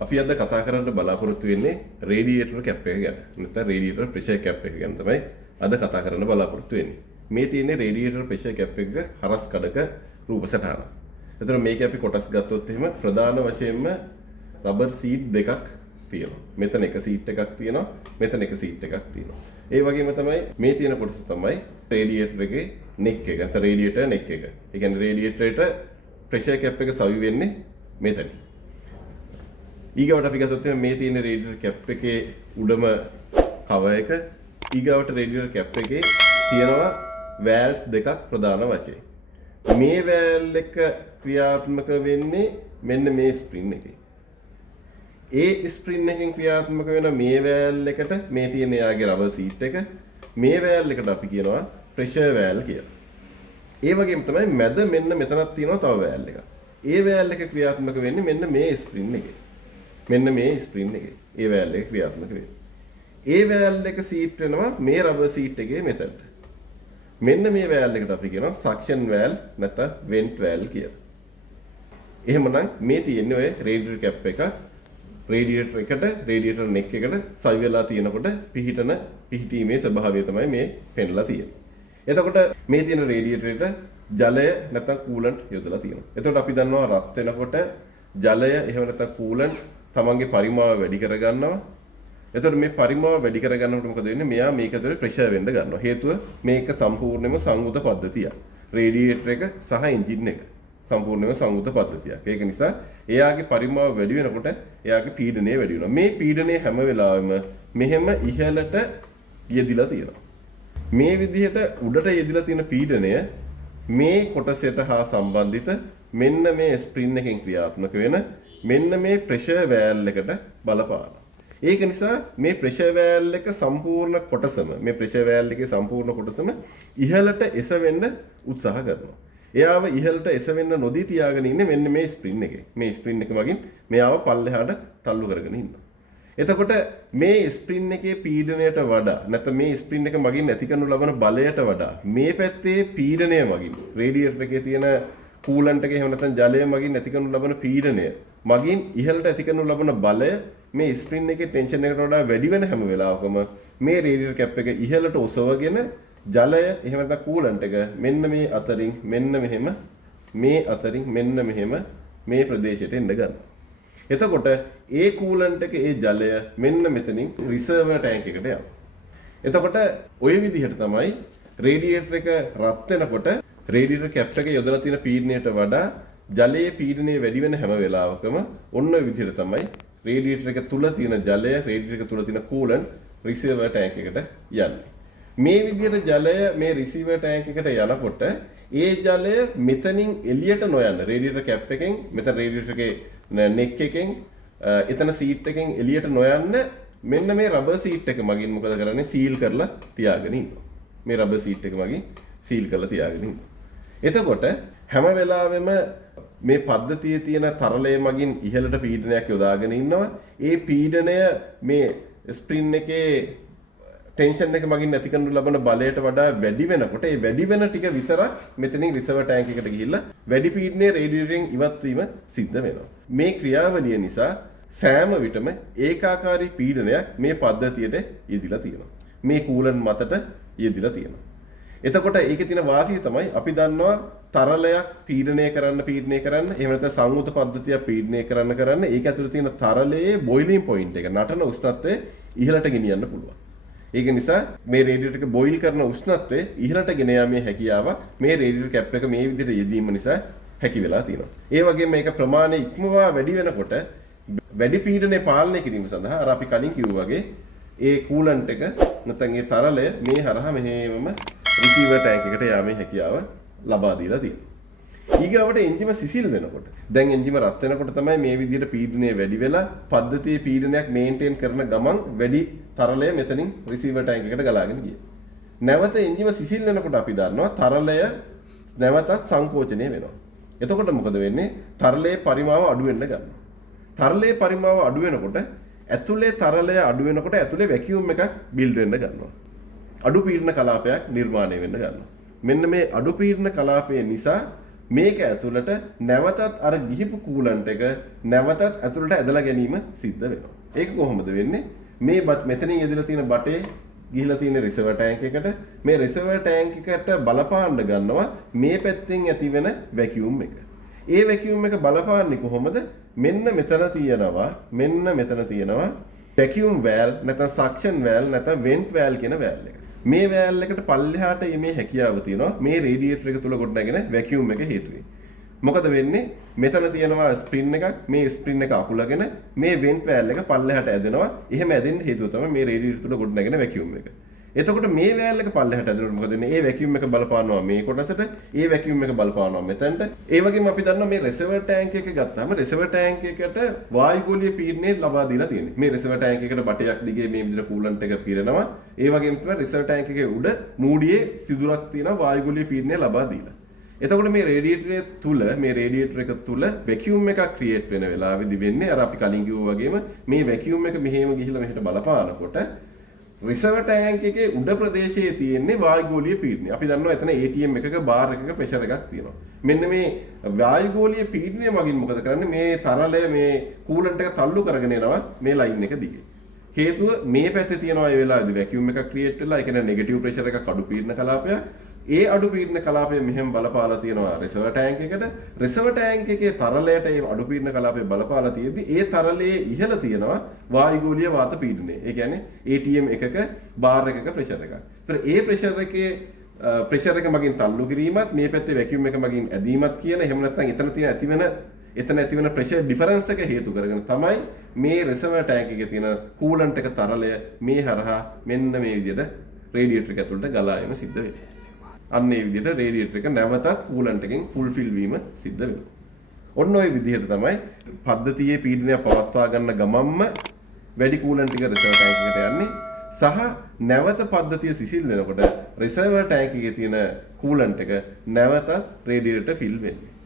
අපි අද කතා කරන්න බලාපොරොත්තු වෙන්නේ රේඩියේටර් කැප් එක ගැන. නැත්නම් රේඩියේටර් ප්‍රෙෂර් කැප් එක ගැන තමයි අද කතා කරන්න බලාපොරොත්තු වෙන්නේ. මේ තියෙන්නේ රේඩියේටර් ප්‍රෙෂර් කැප් එකක හරස් කඩක රූප සටහන. එතන මේක අපි කොටස් ගත්තොත් එහෙම ප්‍රධාන වශයෙන්ම රබර් සීට් දෙකක් තියෙනවා. මෙතන එක සීට් එකක් තියෙනවා. මෙතන එක සීට් එකක් තියෙනවා. ඒ වගේම තමයි මේ තියෙන කොටස තමයි රේඩියේටර් එකේ නෙක් එක. නැත්නම් රේඩියේටර් නෙක් එක. ඒ කියන්නේ රේඩියේටරේට ප්‍රෙෂර් කැප් එක සවි වෙන්නේ මෙතන. ඊගවට අපි ගත්තොත් මේ තියෙන රේඩියේටර් කැප් එකේ උඩම කවර් එක ඊගවට රේඩියේටර් කැප් එකේ තියෙනවා වැල්ස් දෙකක් ප්‍රධාන වශයෙන්. මේ වැල් එක ක්‍රියාත්මක වෙන්නේ මෙන්න මේ ස්ප්‍රින් එකේ. ඒ ස්ප්‍රින් එකෙන් ක්‍රියාත්මක වෙන මේ වැල් එකට මේ තියෙන යාගේ රබර් සීට් එක මේ වැල් එකට අපි කියනවා ප්‍රෙෂර් වැල් කියලා. ඒ වගේම තමයි මැද මෙන්න මෙතනක් තියෙනවා තව වැල් එකක්. ඒ වැල් එක ක්‍රියාත්මක වෙන්නේ මෙන්න මේ ස්ප්‍රින් එකේ. මෙන්න මේ ස්ප්‍රින් එකේ. ඒ වැල් එක ක්‍රියාත්මක වෙන්නේ. ඒ වැල් එක සීට් වෙනවා මේ රබර් සීට් එකේ මෙතනට. මෙන්න මේ වැල් එකට අපි කියනවා සක්ෂන් වැල් නැත්නම් වෙන්ට් වැල් කියලා. එහෙමනම් මේ තියෙන්නේ ඔය රේඩියේටර් කැප් එක රේඩියේටර් එකට රේඩියේටර් නෙක් එකට සවි වෙලා තියෙනකොට පිහිටීමේ ස්වභාවය තමයි මේ පෙන්ලා තියෙන්නේ. එතකොට මේ තියෙන රේඩියේටරේට ජලය නැත්නම් කූලන්ට් යොදලා තියෙනවා. එතකොට අපි දන්නවා රත් වෙනකොට ජලය එහෙම නැත්නම් කූලන්ට් තමන්ගේ පරිමාව වැඩි කර ගන්නවා. එතකොට මේ පරිමාව වැඩි කර ගන්නකොට මොකද වෙන්නේ? මෙයා මේක ඇතුලේ ප්‍රෙෂර් වෙන්න ගන්නවා. හේතුව මේක සම්පූර්ණයෙන්ම සංවෘත පද්ධතියක්. රේඩියේටර් එක සහ එන්ජින් එක සම්පූර්ණයෙන්ම සංවෘත පද්ධතියක්. ඒක නිසා එයාගේ පරිමාව වැඩි වෙනකොට එයාගේ පීඩනය වැඩි වෙනවා. මේ පීඩනය හැම වෙලාවෙම මෙහෙම ඉහළට යෙදිලා තියෙනවා. මේ විදිහට උඩට යෙදිලා තියෙන පීඩනය මේ කොටසට හා සම්බන්ධිත මෙන්න මේ ස්ප්‍රින් එකෙන් ක්‍රියාත්මක වෙන මෙන්න මේ ප්‍රෙෂර් වැල් එකට බලපානවා. ඒක නිසා මේ ප්‍රෙෂර් වැල් එක සම්පූර්ණ කොටසම මේ ප්‍රෙෂර් වැල් එකේ සම්පූර්ණ කොටසම ඉහළට එසවෙන්න උත්සාහ කරනවා. එයාව ඉහළට එසවෙන්න නොදී තියාගෙන ඉන්නේ මෙන්න මේ ස්ප්‍රින් එකේ. මේ ස්ප්‍රින් එක මගින් මෙයාව පල්ලෙහාට තල්ලු කරගෙන ඉන්නවා. එතකොට මේ ස්ප්‍රින් එකේ පීඩනයට වඩා නැත්නම් මේ ස්ප්‍රින් එක මගින් ඇති කරනු ලබන බලයට වඩා මේ පැත්තේ පීඩනය මගින් රේඩියේටර් එකේ තියෙන කූලන්ට් එකේ එහෙම නැත්නම් ජලය මගින් ඇති කරනු ලබන පීඩනය මගින් ඉහළට ඇති කරනු ලබන බලය මේ ස්ප්‍රින් එකේ ටෙන්ෂන් එකට වඩා වැඩි වෙන හැම වෙලාවකම මේ රේඩියේටර් කැප් එක ඉහළට ඔසවගෙන ජලය එහෙම නැත්නම් කූලන්ට් එක මෙන්න මේ අතරින් මෙන්න මෙහෙම මේ අතරින් මෙන්න මෙහෙම මේ ප්‍රදේශයට එන්න ගන්නවා. එතකොට ඒ කූලන්ට් එක ඒ ජලය මෙන්න මෙතනින් රිසර්වර් ටැංක් එකට යනවා. එතකොට ওই විදිහට තමයි රේඩියේටර් එක රත් වෙනකොට රේඩියේටර් කැප් එකේ යොදලා තියෙන පීඩනයට වඩා ජලයේ පීඩනය වැඩි වෙන හැම වෙලාවකම ඔන්න ඔය විදිහට තමයි රේඩියේටර් එක තුල තියෙන ජලය රේඩියේටර් එක තුල තියෙන කූලන්ට් රිසර්වර් ටැංක් එකට යන්නේ. මේ විදිහට ජලය මේ රිසීවර් ටැංක් එකට යනකොට ඒ ජලය මෙතනින් එළියට නොයන්න රේඩියේටර් කැප් එකෙන් මෙතන රේඩියේටර් එකේ නෙක් එකෙන් එතන සීට් එකෙන් එළියට නොයන්න මෙන්න මේ රබර් සීට් එක මගින් මොකද කරන්නේ සීල් කරලා තියාගෙන ඉන්නවා. මේ රබර් සීට් එක මගින් සීල් කරලා තියාගෙන ඉන්නවා. එතකොට හැම වෙලාවෙම මේ පද්ධතියේ තියෙන තරලය මගින් ඉහළට පීඩනයක් යොදාගෙන ඉන්නවා. ඒ පීඩනය මේ ස්ප්‍රින් එකේ ටෙන්ෂන් එක මගින් නැති කරනු ලබන බලයට වඩා වැඩි වෙනකොට ඒ වැඩි වෙන ටික විතරක් මෙතනින් රිසර්වර් ටැංක් එකට ගිහිල්ලා වැඩි පීඩනයේ රේඩියේටරෙන් ඉවත් වීම සිද්ධ වෙනවා. මේ ක්‍රියාවලිය නිසා සෑම විටම ඒකාකාරී පීඩනයක් මේ පද්ධතියට යෙදිලා තියෙනවා. මේ කූලන්ට් මතට යෙදිලා තියෙනවා. එතකොට ඒකේ තියෙන වාසිය තමයි අපි දන්නවා තරලයක් පීඩනය කරන්න එහෙම නැත්නම් සංවෘත පද්ධතියක් පීඩනය කරන්න ඒක ඇතුළේ තියෙන තරලයේ බොයිලින් පොයින්ට් එක නටන උෂ්ණත්වය ඉහළට ගෙනියන්න පුළුවන්. ඒක නිසා මේ රේඩියේටර් එක බොයිල් කරන උෂ්ණත්වය ඉහළට ගෙන යාමේ හැකියාව මේ රේඩියේටර් කැප් එක මේ විදිහට යෙදීම නිසා හැකි වෙලා තියෙනවා. ඒ වගේම මේක ප්‍රමාණය ඉක්මවා වැඩි වෙනකොට වැඩි පීඩනය පාලනය කිරීම සඳහා අර අපි කලින් කිව්වා වගේ ඒ කූලන්ට් එක නැත්නම් ඒ තරලය මේ හරහා මෙහෙමම රිසීවර් ටැංක් එකට යාමේ හැකියාව ලබා දීලා තියෙනවා. ඊගාවට එන්ජිම සිසිල් වෙනකොට දැන් එන්ජිම රත් වෙනකොට තමයි මේ විදිහට පීඩනය වැඩි වෙලා පද්ධතියේ පීඩනයක් මේන්ටේන් කරන ගමන් වැඩි තරලය මෙතනින් රිසීවර් ටැංක් එකට ගලාගෙන ගියේ. නැවත එන්ජිම සිසිල් වෙනකොට අපි දන්නවා තරලය නැවතත් සංකෝචනය වෙනවා. එතකොට මොකද වෙන්නේ? තරලයේ පරිමාව අඩු වෙන්න ගන්නවා. තරලයේ පරිමාව අඩු වෙනකොට ඇතුලේ තරලය අඩු වෙනකොට ඇතුලේ වැකියුම් එකක් බිල්ඩ් වෙන්න ගන්නවා. අඩු පීඩන කලාපයක් නිර්මාණය වෙන්න ගන්නවා. මෙන්න මේ අඩු පීඩන කලාපය නිසා මේක ඇතුළට නැවතත් අර ගිහිපු කූලන්ට් එක නැවතත් ඇතුළට ඇදලා ගැනීම සිද්ධ වෙනවා. ඒක කොහොමද වෙන්නේ? මේ මෙතනින් ඇදලා තියෙන බටේ ගිහිලා තියෙන රිසර්වර් ටැංක් එකට මේ රිසර්වර් ටැංක් එකට බලපාන්න ගන්නවා මේ පැත්තෙන් ඇතිවෙන වැකියුම් එක. ඒ වැකියුම් එක බලපාන්නේ කොහොමද? මෙන්න මෙතන තියෙනවා වැකියුම් වෑල් නැත්නම් සක්ෂන් වෑල් නැත්නම් වෙන්ට් වෑල් කියන වෑල් එක. මේ වෑල් එකට පල්ලෙහාට මේ හැකියාව තියෙනවා මේ රේඩියේටර් එක තුල ගොඩනගෙන වැකියුම් එක හේතුවෙන්. මොකද වෙන්නේ? මෙතන තියෙනවා ස්ප්‍රින් එකක්. මේ ස්ප්‍රින් එක අකුලගෙන මේ වෙන්ට් වෑල් එක පල්ලෙහාට ඇදෙනවා. එහෙම ඇදෙන්න හේතුව තමයි මේ රේඩියේටර් තුල ගොඩනගෙන වැකියුම් එක. එතකොට මේ වෑල් එක පල්ලෙහාට ඇදෙනකොට මොකද වෙන්නේ? ඒ වැකියුම් එක බලපානවා මේ කොටසට, ඒ වැකියුම් එක බලපානවා මෙතනට. ඒ වගේම අපි දන්නවා මේ රිසර්වර් ටැංක් එක ගත්තාම රිසර්වර් ටැංක් එකට වායුගෝලීය පීඩනය ලබා දීලා තියෙන්නේ. මේ රිසර්වර් ටැංක් එකට බටයක් දිගේ මේ විදිහට කූලන්ට් එක පිරෙනවා. ඒ වගේම තමයි රිසර්වර් ටැංක් එකේ උඩ මූඩියේ සිදුරක් තියෙනවා වායුගෝලීය පීඩනය ලබා දීලා. එතකොට මේ රේඩියේටර් එක තුල වැකියුම් එකක් ක්‍රියේට් වෙන වෙලාවෙදි වෙන්නේ අර අපි කලින් කිව්වා වගේම මේ වැකියුම් එක මෙහෙම ගිහිල්ලා මෙහෙට බලපානකොට රිසර්වර් ටැංක් එකේ උඩ ප්‍රදේශයේ තියෙන්නේ වායුගෝලීය පීඩනය. අපි දන්නවා එතන ATM එකක බාර් එකක ප්‍රෙෂර් එකක් තියෙනවා. මෙන්න මේ වායුගෝලීය පීඩනය මගින් මොකද කරන්නේ? මේ තරලය මේ කූලන්ට් එක තල්ලු කරගෙන එනවා මේ ලයින් එක දිගේ. හේතුව මේ පැත්තේ තියෙනවා ඒ වෙලාවේදී වැකියුම් එකක් ක්‍රියේට් වෙලා ඒ කියන්නේ නෙගටිව් ප්‍රෙෂර් එකක් අඩු පීඩන කලාපයක්. ඒ අඩු පීඩන කලාපය මෙහෙම බලපාලා තියෙනවා රිසර්වර් ටැංක් එකට. රිසර්වර් ටැංක් එකේ තරලයට ඒ අඩු පීඩන කලාපය බලපාලා තියෙද්දි ඒ තරලයේ ඉහළ තියෙනවා වායුගෝලීය වාත පීඩනය. ඒ කියන්නේ ATM එකක බාර් එකක ප්‍රෙෂර් එකක්. ඒතර ඒ ප්‍රෙෂර් එකේ ප්‍රෙෂර් එක මගින් තල්ලු කිරීමත් මේ පැත්තේ වැකියුම් එක මගින් ඇදීමත් කියන එහෙම නැත්නම් එතන ඇතිවෙන ප්‍රෙෂර් ඩිෆරන්ස් එක හේතු කරගෙන තමයි මේ රිසර්වර් ටැංක් එකේ තියෙන කූලන්ට් එක තරලය මේ හරහා මෙන්න මේ විදිහට රේඩියේටර් එක ඇතුළට ගලා එම සිද්ධ වෙන්නේ. අන්න ඒ විදිහට රේඩියේටර් එක නැවතත් කූලන්ට් එකෙන් ෆුල්ෆිල් වීම සිද්ධ වෙනවා. ඔන්න ඔය විදිහට තමයි පද්ධතියේ පීඩනය පවත්වා ගන්න ගමම්ම වැඩි කූලන්ට් ටික රිසර්වර් ටැංක් එකට යන්නේ සහ නැවත පද්ධතිය සිසිල් වෙනකොට රිසර්වර් ටැංක් එකේ තියෙන කූලන්ට් එක නැවතත් රේඩියේටර් ෆිල් වෙන්නේ.